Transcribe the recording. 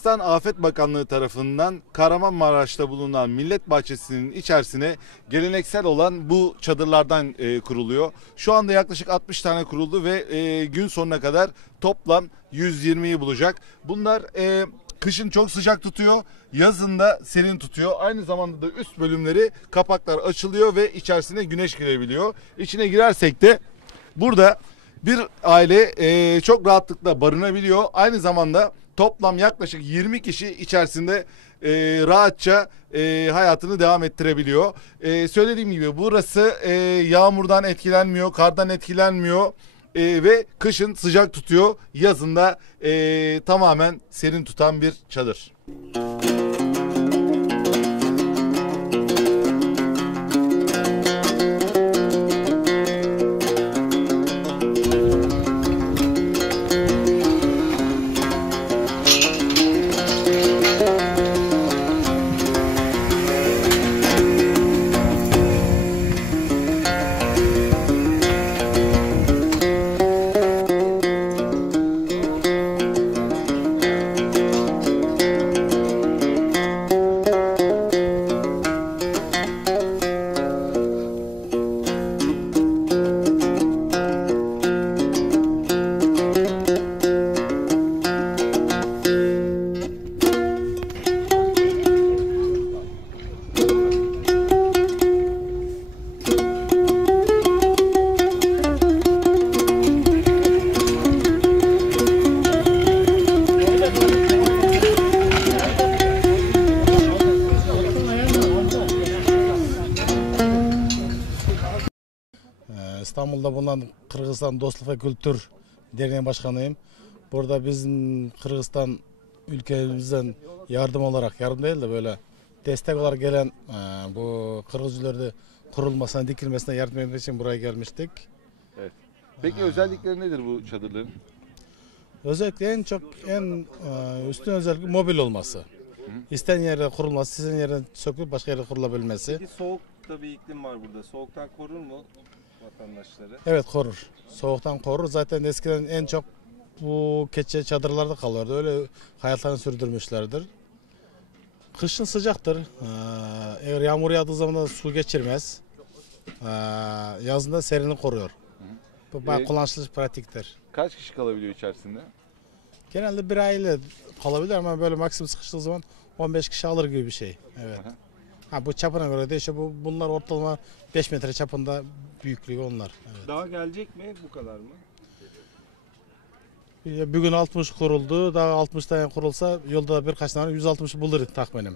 Kırgızistan Afet Bakanlığı tarafından Kahramanmaraş'ta bulunan Millet Bahçesi'nin içerisine geleneksel olan bu çadırlardan kuruluyor. Şu anda yaklaşık 60 tane kuruldu ve gün sonuna kadar toplam 120'yi bulacak. Bunlar kışın çok sıcak tutuyor, yazın da serin tutuyor. Aynı zamanda da üst bölümleri, kapaklar açılıyor ve içerisine güneş girebiliyor. İçine girersek de burada bir aile çok rahatlıkla barınabiliyor. Aynı zamanda toplam yaklaşık 20 kişi içerisinde rahatça hayatını devam ettirebiliyor. Söylediğim gibi burası yağmurdan etkilenmiyor, kardan etkilenmiyor ve kışın sıcak tutuyor. Yazın da tamamen serin tutan bir çadır. İstanbul'da bulunan Kırgızistan Dostluk ve Kültür Derneği Başkanıyım. Burada bizim Kırgızistan ülkemizden yardım değil de böyle destek olarak gelen bu Kırgızcılarda kurulmasına, dikilmesine yardım etmek için buraya gelmiştik. Evet. Peki özellikleri nedir bu çadırların? Özellikle en üstün özellik mobil olması. İstenen yerde kurulması, istenen yerden sökülüp başka yerde kurulabilmesi. Peki soğukta bir iklim var burada. Soğuktan korur mu vatandaşları? Evet, korur. Soğuktan korur. Zaten eskiden en çok bu keçe çadırlarda kalıyordu. Öyle hayatlarını sürdürmüşlerdir. Kışın sıcaktır. Eğer yağmur yağdığı zaman da su geçirmez. Yazında serini koruyor. Bu bayağı kullanışlı, pratiktir. Kaç kişi kalabiliyor içerisinde? Genelde bir aile kalabilir ama böyle maksimum sıkıştığı zaman 15 kişi alır gibi bir şey. Evet. Bu çapına göre değişiyor. Bunlar ortalama 5 metre çapında büyüklüğü onlar. Evet. Daha gelecek mi? Bu kadar mı? Bugün 60 kuruldu. Daha 60 tane kurulsa yolda birkaç tane 160 bulur tahminim.